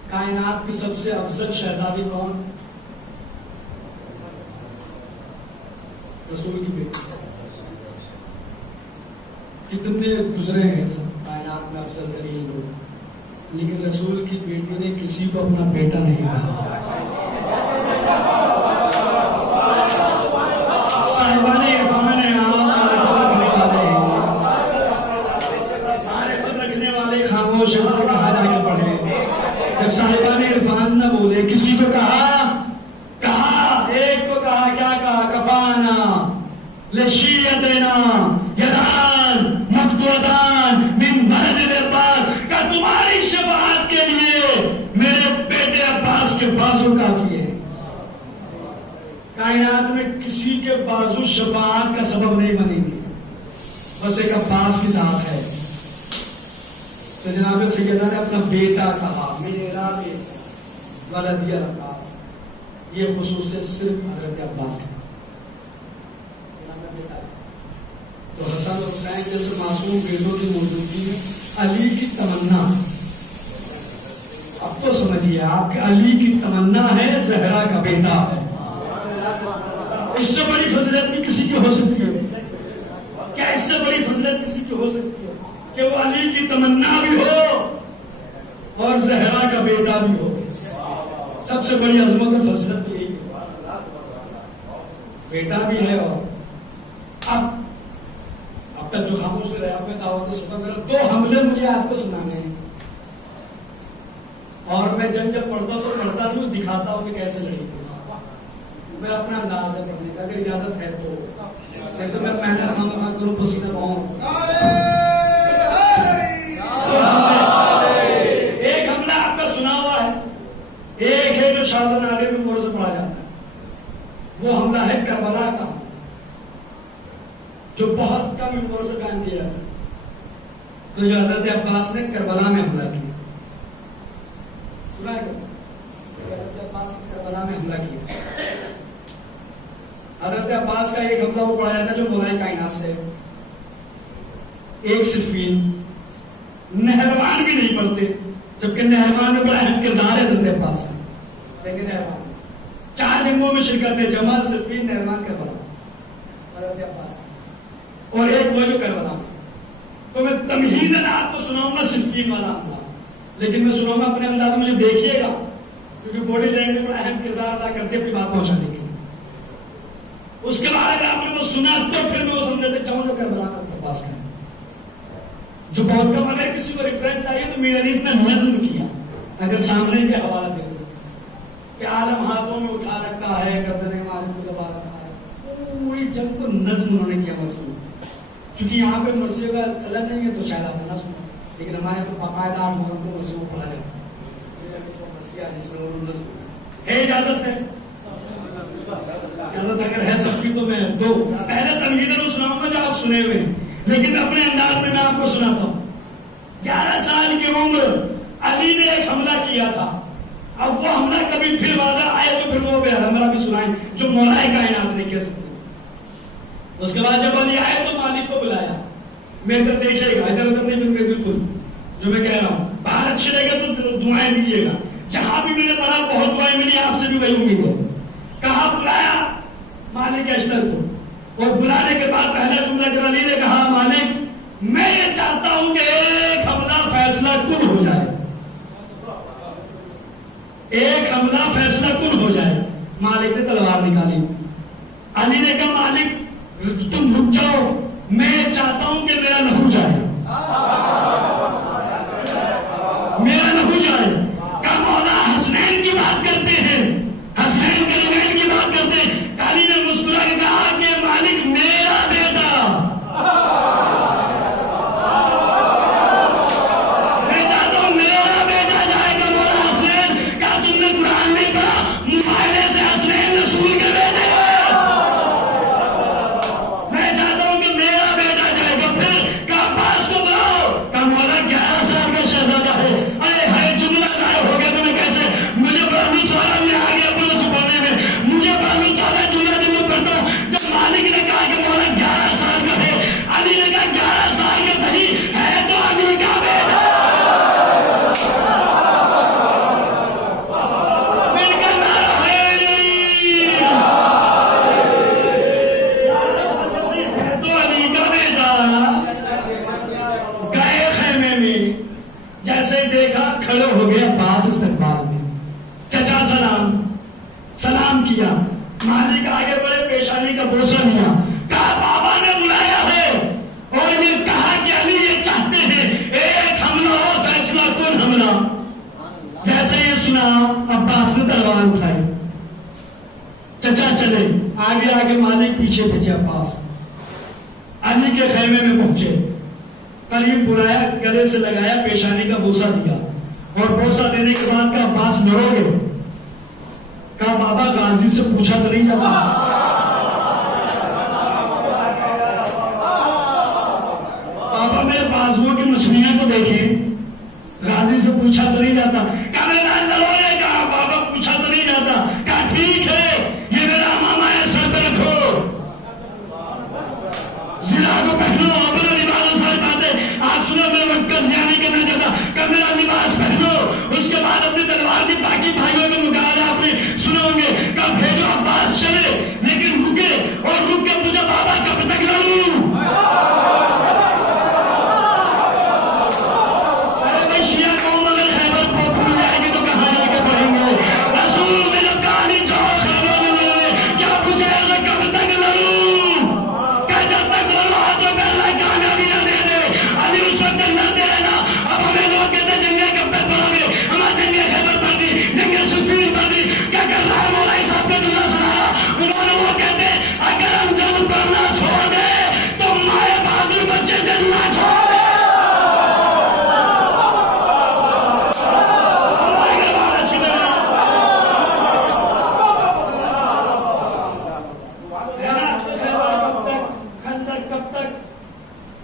کائنات کی سب سے افضل شہزادی کون؟ رسول کی بیٹی. کتنے گزرے ہیں سب کائنات میں افضل ترین لوگ, لیکن رسول کی بیٹی نے کسی کو اپنا بیٹا نہیں کہا. صاحبان عرفان یدان مقطوعتان من مہد العباد کہ تمہاری شفاعت کے لیے میرے بیٹے عباس کے بازو کافی ہے. کائنات میں کسی کے بازو شفاعت کا سبب نہیں بنیں گے، بس ایک عباس کی ذات ہے. تو جناب سیدنا نے اپنا بیٹا کہا، میرا بیٹا ولدی عباس. یہ خصوصیت صرف حضرت عباس کا. تو حسن اور حسین جیسے معصوم بیٹوں کی موجودگی میں علی کی تمنا، اب تو سمجھیے آپ کہ علی کی تمنا ہے زہرا کا بیٹا ہے. اس سے بڑی فضیلت بھی کسی کی ہو سکتی ہے کیا؟ اس سے بڑی فضیلت کسی کی ہو سکتی ہے کہ وہ علی کی تمنا بھی ہو اور زہرا کا بیٹا بھی ہو؟ سب سے بڑی عظمت اور فضیلت یہی ہے، بیٹا بھی ہے. اور اب تک جو خاموش رہے آپ میں دعوت سنا کرو، 2 حملے مجھے آپ کو سنانے ہیں، اور میں جب پڑھتا ہوں تو پڑھتا نہیں ہوں، دکھاتا ہوں کہ کیسے لڑی. میں اپنا انداز ہے پڑھنے کا، اگر اجازت ہے تو میں محنت نہ کروں، پسینہ بہاؤں. ایک حملہ آپ کا سنا ہوا ہے، ایک ہے جو شاہزادہ ناگے میں غور سے پڑھا جاتا ہے، وہ حملہ ہے کربلا کا، جو بہت کم امور سے قائم کیا تھا. تو جو حضرت عباس نے کربلا میں حملہ کیا، سنا ہے حضرت عباس نے کربلا میں حملہ کیا. حضرت عباس کا ایک حملہ وہ پڑھا جاتا ہے جو مولائے کائنات سے، ایک صفین. نہروان بھی نہیں پڑھتے، جبکہ نہروان میں بڑا اہم کردار ہے حضرت عباس کا. لیکن نہروان 4 جنگوں میں شرکت ہے، جمل، صفین، نہروان، کربلا، حضرت عباس. اور ایک وہ جو کربلا میں. تو میں تمہیداً آپ کو سناؤں گا صفین والا حملہ، لیکن میں سناؤں گا اپنے انداز میں، مجھے دیکھیے گا کیونکہ باڈی لینگویج بڑا اہم کردار ادا کرتے اپنی بات پہنچانے کے. اس کے بعد اگر آپ نے وہ سنا تو پھر میں وہ سمجھتے چاہوں جو کربلا کا پاس کریں، جو بہت کم. اگر کسی کو ریفرنس چاہیے تو میرے نے نظم کیا، اگر سامنے کے حوالہ دے دو کہ عالم ہاتھوں میں اٹھا رکھا ہے، گردن مالک کو دبا رکھا ہے، پوری جنگ کو نظم انہوں نے کیا مسئلہ. چونکہ یہاں پہ مرثیے کا چلن نہیں ہے تو شاید آپ نہ سنو، لیکن ہمارے تو باقاعدہ 8 محرم کو مرثیوں کو پڑھا جاتا ہے. جس میں نظم ہے، اجازت ہے، اجازت اگر ہے سب کی تو میں 2 پہلے تمہیداً سناؤں گا جو آپ سنے ہوئے ہیں، لیکن اپنے انداز میں آپ کو سناتا ہوں. 11 سال کی عمر علی نے ایک حملہ کیا تھا. اب وہ حملہ کبھی پھر وعدہ آئے تو پھر وہ حملہ بھی سنائیں جو مولائے کائنات نے کہہ سکتے. اس کے بعد جب علی آئے تو مالک کو بلایا، میرے طرف دیکھیے گا، ادھر ادھر نہیں، بالکل جو میں کہہ رہا ہوں. باہر اچھے رہے گا تو دعائیں دیجیے گا. جہاں بھی میں نے پڑھا بہت دعائیں ملی، آپ سے بھی وہی امید ہے. کہا بلایا مالک اشتر کو، اور بلانے کے بعد پہلا جملہ جب علی نے کہا، مالک میں یہ چاہتا ہوں کہ ایک حملہ فیصلہ کن ہو جائے، ایک حملہ فیصلہ کن ہو جائے. مالک نے تلوار نکالی. علی نے کہا مالک تم رک جاؤ، میں چاہتا ہوں کہ میرا لہو جائے، میرا لہو جائے. کہا مولا حسنین کی بات کرتے ہیں، حسنین کے لمین کی بات کرتے ہیں. علی نے مسکرا کے کہا کہ مالک میرا بیٹا، میں چاہتا ہوں میرا بیٹا جائے گا. مولا حسنین، کہا تم نے قرآن نہیں پڑھا؟ معاہدے سے حسنین رسول کے بیٹے چچا چلے آگے آگے، مالک پیچھے پیچھے عباس. علی پیشانی کے خیمے میں پہنچے، قریب بلایا، گلے سے لگایا، پیشانی کا بوسہ دیا، اور بوسہ دینے کے بعد کہا عباس مرو گے؟ کہا بابا غازی سے پوچھا تو نہیں جاتا، پاپا میرے بازوؤں کی مچھلیاں تو دیکھیں، غازی سے پوچھا تو نہیں جاتا۔ کہا میدان مرو گے؟ کہا بابا پوچھا تو نہیں جاتا۔ کہا ٹھیک ہے، یہ میرا ماما ہے، سر پہ رکھو، زرا کو پہنو، اپنا لباس سر پاتے، آپ سنو میں وقت کا ضیاع نہیں کرنا چاہتا، کہ میرا لباس پہنو، اس کے بعد اپنی تلوار کی باقی بھائیوں کے مقابلہ آپ نے سنو گے، کہ بھیجو عباس چلے، لیکن رکے، اور رک کے پوچھا بابا کب تک لڑوں؟ ارے بھائی شیعہ قوم اگر خیبر کو بھول جائے گی تو کہاں جا کے پڑھیں گے؟ رسول میں جب کہانی جاؤ خیبر میں لڑے، کیا پوچھے ایسے کب تک لڑوں؟ کہ جب تک لڑو ہاتھوں پہ اللہ کامیابی نہ دے دے، ابھی اس وقت تک لڑتے رہنا۔ اب ہمیں لوگ کہتے جنگیں کب تک پڑھو گے؟ ہمیں جنگیں خیبر پڑھ دی، جنگیں صفین پڑھ دی، کیا کر رہا ہے مولائی صاحب کا جملہ سنایا، انہوں نے وہ کہتے اگر ہم جنگ پڑھنا چھوڑ دیں تو مائے بہادر بچے جننا چھوڑ دیں۔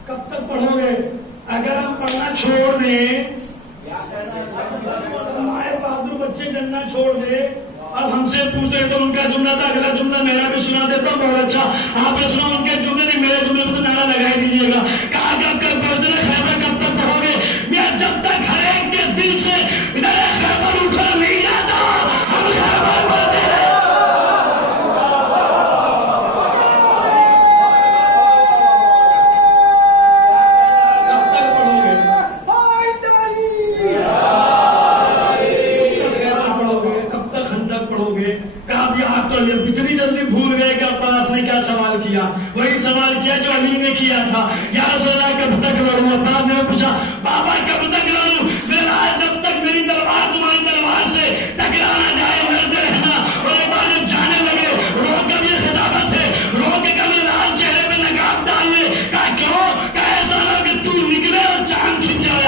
کب تک پڑھو گے؟ اگر ہم پڑھنا چھوڑ دیں، مائے بہادر بچے جننا چھوڑ دے۔ اب ہم سے پوچھتے تو ان کا جملہ تھا، اگلا جملہ میرا بھی سنا دیتا ہوں، بہت اچھا، آپ نے سنا ان کے جملے نہیں، میرے جملے پر تو نعرہ لگائی دیجیے گا۔ کہا کب تک پڑھتے خیبر کب تک پڑھو گے؟ میں جب تک ہر ایک کے دل سے ادھر خیبر اٹھا نہیں جاتا، ہم خیبر پڑھتے ہیں۔ اتنی جلدی بھول گئے کہ عباس نے کیا سوال کیا، وہی سوال کیا جو علی نے کیا تھا، یا رسول اللہ کب تک لڑوں؟ عباس نے پوچھا بابا کب تک لڑوں؟ میرا جب تک میری تلوار تمہاری تلوار سے ٹکرا نہ جائے لڑتے رہنا۔ اور ایک بار جب جانے لگے، رو کر یہ خطابت ہے، رو کے کبھی لال چہرے پہ نقاب ڈال لے، کہا کیوں؟ کہا ایسا نہ کہ تو نکلے اور چاند چھپ جائے۔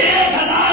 1000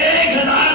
1000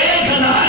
1000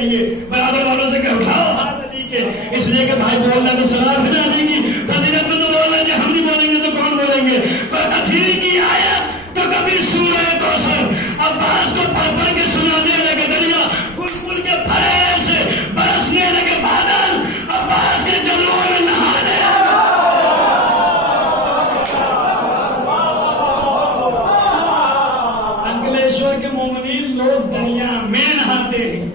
کہیے برابر والوں سے کہ اٹھاؤ ہاتھ علی کے، اس لیے کہ بھائی بولنا تو سلام ہے علی کی فضیلت میں تو بولنا ہے، ہم نہیں بولیں گے تو کون بولیں گے؟ پر اخیر کی آیت تو کبھی سورہ کوثر عباس کو پڑھ پڑھ کے سنانے لگے، دریا پھول پھول کے بھرے سے برسنے لگے بادل، عباس کے جلووں میں نہانے انکلیشور کے مومنین لوگ دریا میں نہاتے ہیں،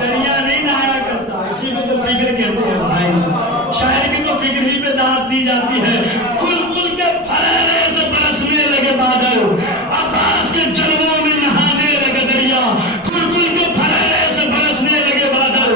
دریا نہیں نہایا کرتا، اسی میں تو فکر کہتے ہیں بھائی، شاعر کی تو فکر ہی پہ داد دی جاتی ہے۔ پھول پھول کے پھرے سے برسنے لگے بادل، عباس کے جلووں میں نہانے لگے دریا، پھول پھول کے پھرے سے برسنے لگے بادل،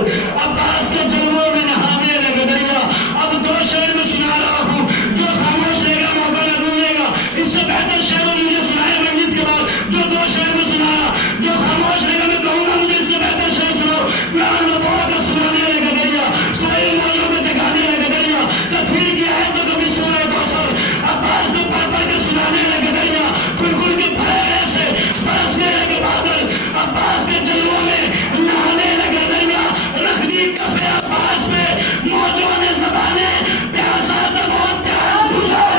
عباس کے جلووں میں نہانے لگے دریا۔ اب دو شعر میں سنا رہا ہوں، جو خاموش رہے گا موقع نہ دوں گا، اس سے بہتر شعر مجھے سنائے مجلس کے بعد، جو دو شعر میں سنایا، جو خاموش رہے گا میں کہوں گا مجھے اس سے بہتر شعر سناؤ، قرآن میں بہت کر سنانے لگے دریا، سوئے مولیوں میں جگانے لگے دریا، تطویر کی آئے تو کبھی سورہ کوثر عباس کو پڑھ پڑھ کے سنانے لگے دریا، کھل کھل کے پھیلے سے برسنے لگے بادل، عباس کے جلووں میں نہانے لگے دریا، رکھنی کفے عباس پہ موجوں نے زبانیں، پیاسا تھا بہت پیار بجھا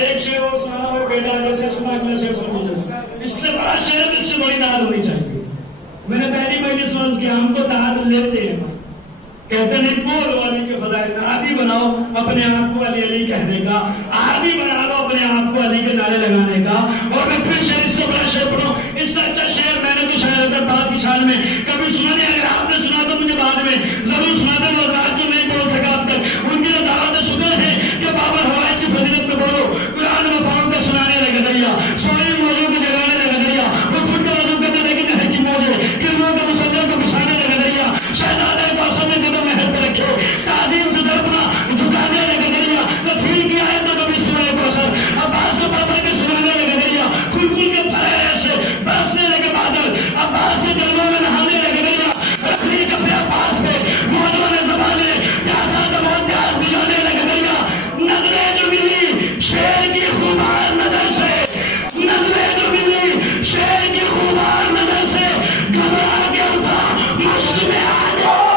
ایک شعر اور سنانا ہو بیٹا جیسے سنا اگلا شعر سن لیجیے، اس سے بڑا شعر اس سے بڑی داد ہونی چاہیے۔ میں نے پہلی مجلس سمجھ کیا ہم کو داد لیتے ہیں، کہتے نہیں بولو علی کے فضائل میں، عادی بناؤ اپنے آپ کو علی علی کہنے کا، عادی بنا لو اپنے آپ کو علی کے نعرے لگانے کا۔ اور میں پھر شعر اس سے بڑا شعر پڑھوں، اس سے اچھا شعر میں نے تو شاید عباس کی شان میں کبھی سنا نہیں، اگر آپ نے سنا تو مجھے بعد میں ضرور سنا دیں، وہ رات جو نہیں بول سکا اب تک ان کی دعوت شکر ہے کہ بابر ہوائج کی فضیلت میں بولو، قرآن میں فاؤں کا سنانے لگے دریا، سوئے موجوں کو جگانے لگے دریا، وہ خود کا وضو کرتے لیکن نہر کی موجے گرموں کے مسلم کو بچھانے لگے دریا، شہزادہ کوثر نے قدم محل پہ رکھے، تعظیم سے ضربنا جھکانے لگے دریا، تطویر کی آئے تو کبھی سورہ کوثر عباس کو پڑھ پڑھ کے سنانے لگے دریا، کھل کھل کے پھیلے سے برسنے لگے بادل، عباس کے جلووں میں نہانے لگے دریا، رکھنی کفے عباس پہ موجوں نے زبانیں، پیاسا تھا بہت پیاس بجھانے لگے دریا، نظریں جو ملی شیر کی خوبار نظر سے، نظریں جو ملی شیر کی خوبار نظر سے، گھبرا کے اٹھا مشک میں آنے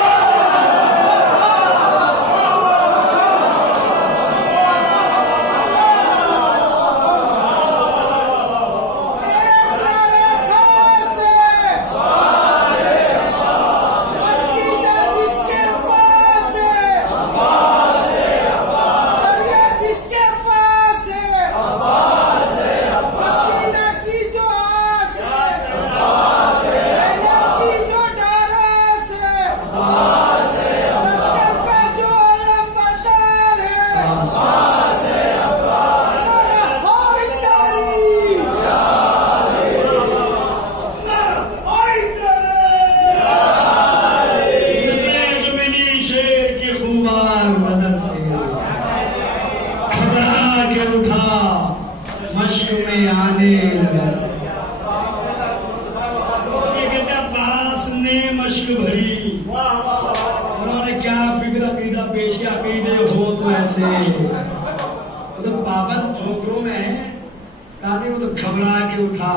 گھبرا کے اٹھا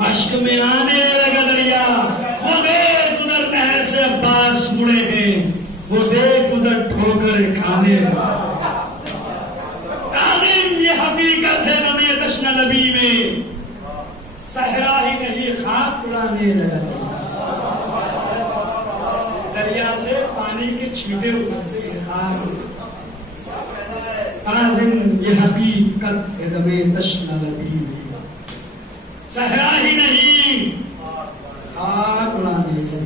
مشک میں آنے لگا دریا، وہ دیکھ ادھر نہر سے عباس مڑے ہیں، وہ دیکھ ادھر ٹھوکر کھانے، تعظیم یہ حقیقت ہے نبی تشنہ نبی میں، صحرا ہی نہیں خاک اڑانے لگا دریا سے پانی کے چھینٹے اترتے ہیں، تعظیم یہ حقیقت ہے نبی تشنہ نبی میں، صحرا ہی نہیں خاک اڑانے لگا،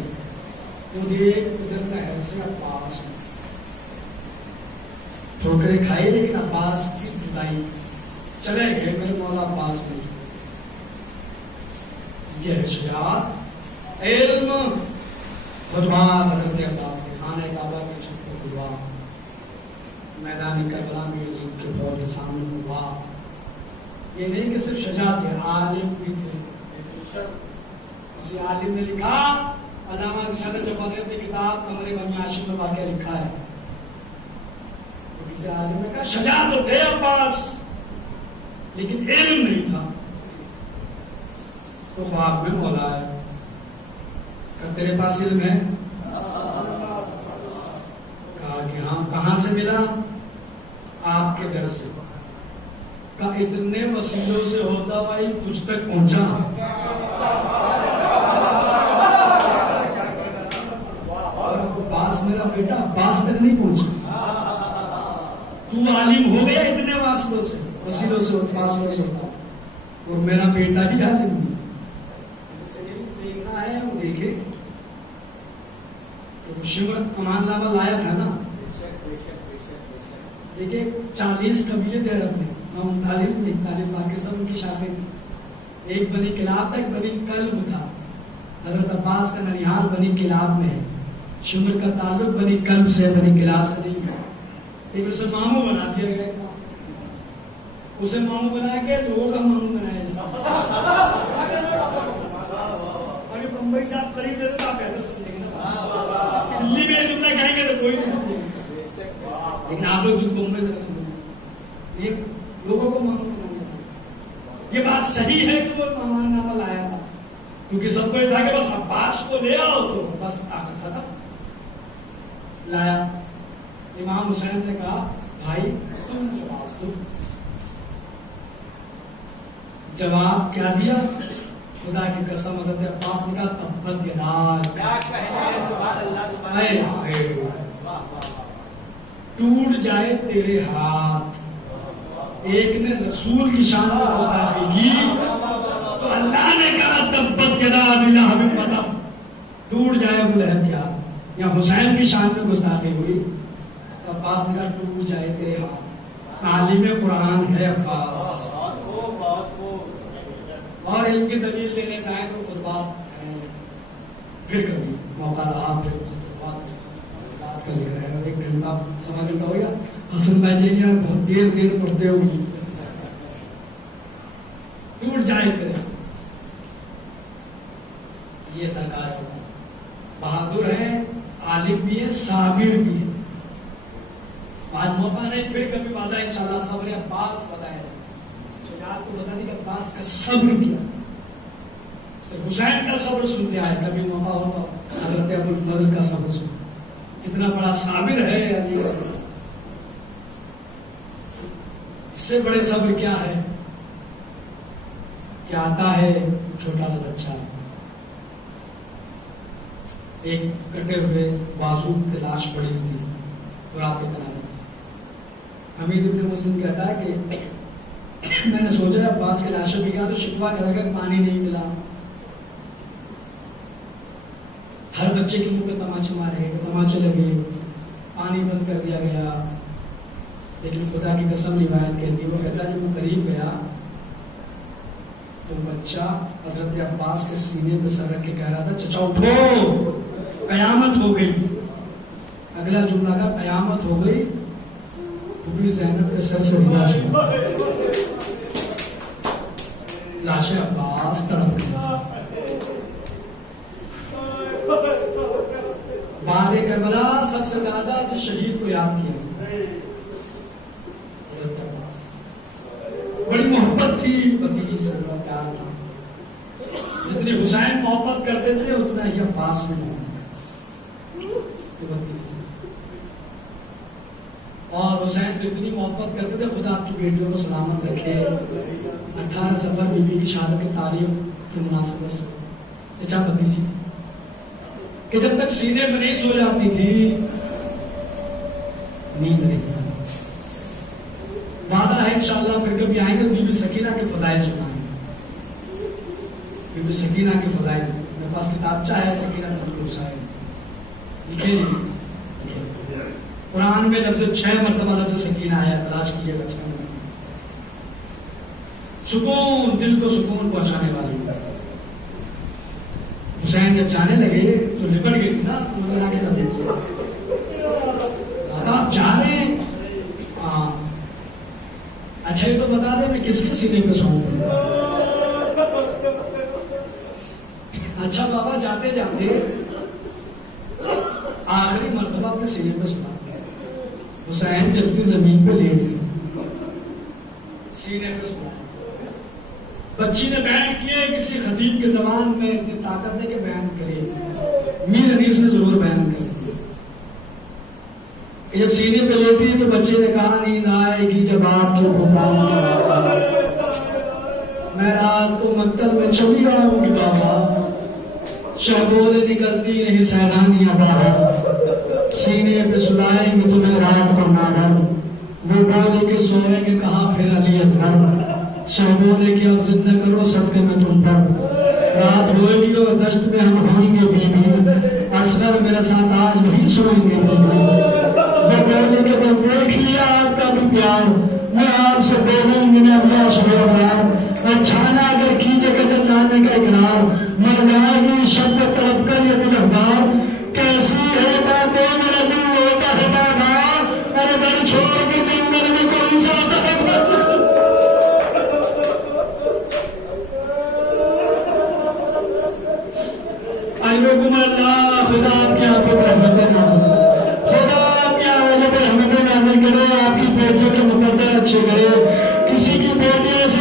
وہ دیکھ ادھر نہر سے عباس ٹھوکریں کھائی لیکن عباس کی جدائی، چلے گئے میرے مولا عباس میں، یہ ہے شجاعت، علم، خدمات کرتے عباس کے، خانہ کعبہ کے چھت پہ خدمات، میدان کربلا میں یزید کے فوج کے سامنے ہوا. یہ نہیں کہ صرف شجاعت ہے، عالم بھی تھے. کسی عالم نے لکھا، علامہ رشاد جوانی نے کتاب قمر بنی ہاشم میں واقعہ لکھا ہے. کسی عالم نے کہا شجاعت تو تھے عباس لیکن علم نہیں تھا. تو خواب میں مولا ہے کہ تیرے پاس علم ہے؟ کہا کہ ہاں. کہاں سے ملا؟ آپ کے در سے. کہ اتنے وسیلوں سے ہوتا بھائی تجھ تک پہنچا. عباس میرا بیٹا عباس تک نہیں پہنچا. تو عالم ہو گیا اتنے وسیلوں سے فاصلوں سے ہوتا، اور میرا بیٹا بھی عالم نہیں. دیکھنا ہے وہ دیکھے. شیور امان نامہ لایا تھا نا. دیکھیں 40 قبیلے تھے عرب میں، 39 باقی سب ان کی شاخیں تھی. ایک بنی کلاب تھا، ایک بنی کلب تھا. حضرت عباس کا ننیال بنی کلاب میں ہے. شمر کا تعلق بنی کلب سے، بنی کلاب سے نہیں ہے. لیکن اسے ماموں بنا دیا گیا. اسے ماموں بنا کے لوگوں کا ماموں بنایا جائے. اگر بمبئی سے آپ قریب رہتے تو آپ بہتر سمجھیں گے نا. دلی میں جملہ کہیں گے تو کوئی نہیں سمجھے گا، لیکن آپ لوگ جو بمبئی سے سمجھیں گے لوگوں کو ماموں بنایا جائے. یہ بات صحیح ہے کہ وہ مہمان نامہ لایا تھا، کیونکہ سب کو یہ تھا کہ بس عباس کو لے آؤ تو بس طاقت تھا. لایا. امام حسین نے کہا بھائی تم جواب دو. جواب کیا دیا؟ خدا کی قسم حضرت عباس نے کہا تبت یداک، ٹوٹ جائے تیرے ہاتھ. ایک نے رسول کی شان میں گستاخی کی تو اللہ نے کہا تبت یدا ابی لہب وتب، ٹوٹ جائے ابو لہب کیا. یا حسین کی شان میں گستاخی ہوئی تو عباس نے کہا ٹوٹ جائے تیرے ہاتھ. عالم قرآن ہے عباس. اور ان کی دلیل دینے کا ہے تو خود بات ہے. پھر کبھی موقع رہا پھر اس کے بات کا ذکر ہے. 1 گھنٹہ سوا گھنٹہ ہو گیا. حسن بھائی جی بہت دیر پڑھتے ہوگی. ٹوٹ جائے تیرے یہ سرکار ہے. بہادر ہے، عالم بھی ہے، صابر بھی ہے. آج موقع نہیں، پھر کبھی وعدہ انشاءاللہ. صبر عباس بتائے شجاعت کو بتا دی کہ عباس کا صبر کیا. حسین کا صبر سنتے آئے. کبھی موقع ہو تو حضرت ابو الفضل کا صبر سن. اتنا بڑا صابر ہے علی. اس سے بڑے صبر کیا ہے؟ کیا آتا ہے چھوٹا سا بچہ ایک کٹے ہوئے بازو تلاش پڑی ہوئی رات کے کنارے. حمید ابن مسلم کہتا ہے کہ میں نے سوچا عباس کی لاشوں بھی گیا تو شکوا کہا کہ پانی نہیں ملا. ہر بچے کے منہ پہ تماچے مارے، تماچے لگے، پانی بند کر دیا گیا. لیکن خدا کی قسم روایت کہتی ہے، وہ کہتا ہے جب وہ قریب گیا تو بچہ حضرت عباس کے سینے پہ سر رکھ کے کہہ رہا تھا چچا اٹھو قیامت ہو گئی. اگلا جملہ کا قیامت ہو گئی. پوری زینب کے سر سے لاش عباس تڑپ بعد کربلا سب سے زیادہ جس شہید کو یاد کیا بڑی محبت تھی بھتیجی سے، بڑا پیار تھا. جتنی حسین محبت کرتے تھے اتنا ہی عباس میں محبت. اور حسین تو اتنی محبت کرتے تھے خدا آپ کی بیٹیوں کو سلامت رکھے. 18 صفر بی بی کی شہادت کی تاریخ کی مناسبت سے چچا بھتیجی کہ جب تک سینے میں نہیں سو جاتی تھی نیند نہیں. وعدہ ہے انشاءاللہ پھر کبھی آئیں گے بی بی سکینہ کے فضائل سنائیں گے. بی بی سکینہ کے فضائل میرے پاس کتابچہ ہے سکینہ بنت حسین لکھے قرآن میں لفظ 6 مرتبہ لفظ سکینہ آیا. تلاش کیجیے بچہ سکون، دل کو سکون پہنچانے والی. حسین جب جانے لگے تو لپٹ گئی تھی نا مگر آگے آپ جا رہے ہیں سینے پہ سونپ دوں. اچھا بابا جاتے جاتے آخری مرتبہ اپنے سینے پہ سنا. حسین جلدی زمین پہ لیٹ گئے, سینے پہ سنا. بچی نے بیان کیا ہے کسی خطیب کے زبان میں اتنی طاقت ہے کہ بیان کرے. میر حدیث نے ضرور بیان کرے کہ جب سینے پہ لیٹی تو بچے نے کہا نیند آئے گی جب آپ کے بابا, میں رات کو مکتب میں چھپی رہا ہوں کہ بابا شہبولے نکلتی نہیں سیلانیاں باہر, سینے پہ سلائیں گے تمہیں رات کو نادر. وہ بولے کہ سوئیں گے کہاں پھر علی اصغر, شہبولے کہ اب ضد نہ کرو صدقے میں تم پر, رات ہوئے گی اور دشت میں ہم ہوئیں گے بیوی, اصغر میرے ساتھ آج نہیں سوئیں گے بیوی. وہ بولے کہ بس دیکھ لیا آپ کا بھی پیار, میں آپ سے بولوں گی نہ اپنا شبار, اور چھانا اگر کیجے کہ جلانے کا اقرار, مر جائے گی شب طلب کر یہ دل افدار. کیسی ہے باتیں میرا دل ہوتا ہے بابا, میرے گھر چھوڑ کے جنگل میں کوئی سا اللہ. خدا آپ کی آنکھوں پر رحمت نازل, خدا آپ کی آنکھوں پر رحمت نازل کرے, آپ کی بیٹیوں کے مقدر اچھے کرے. کسی کی بیٹی ایسی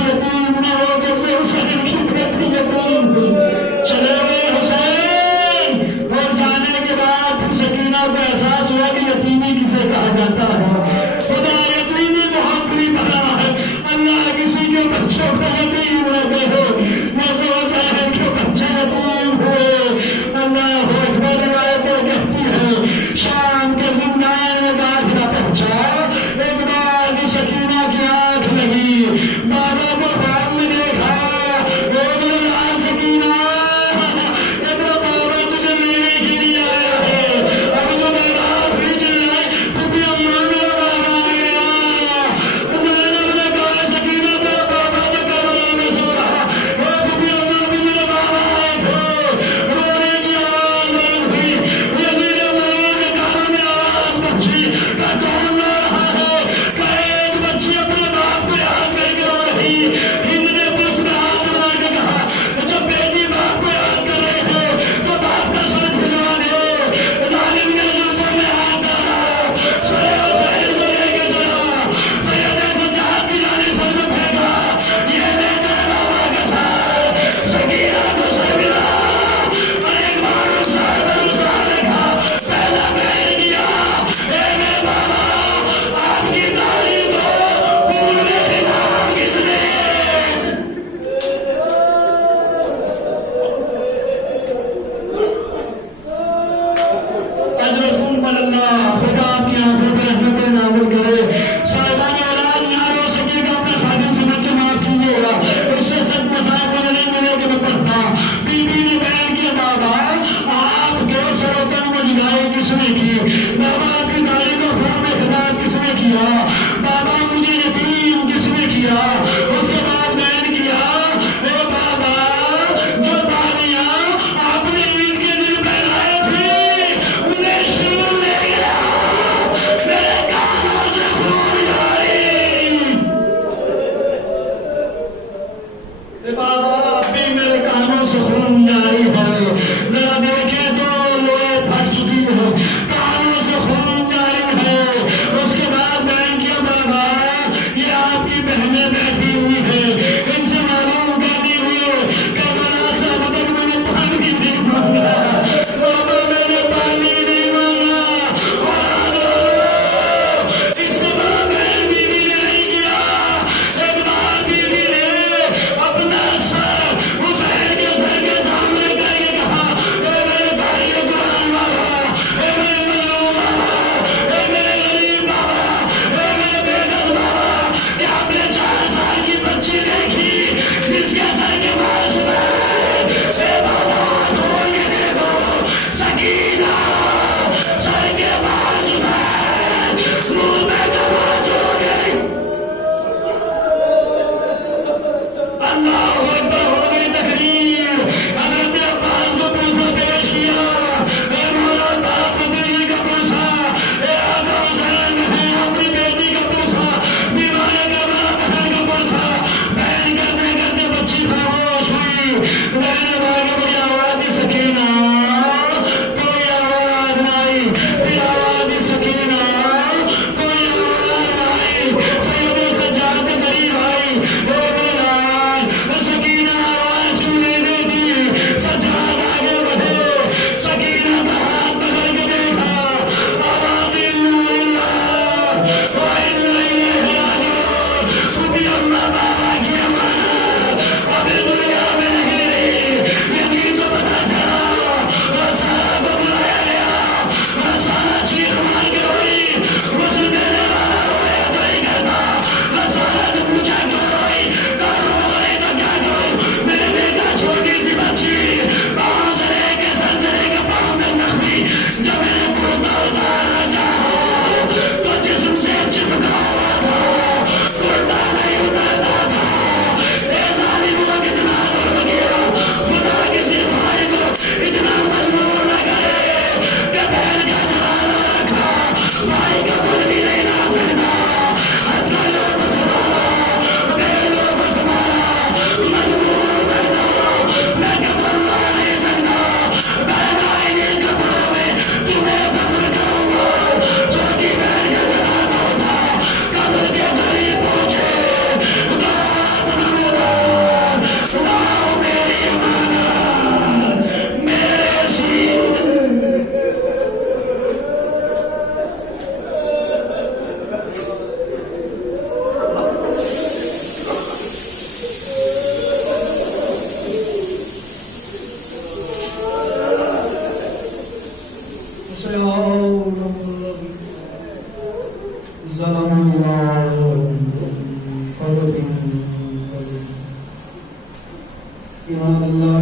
عباد اللہ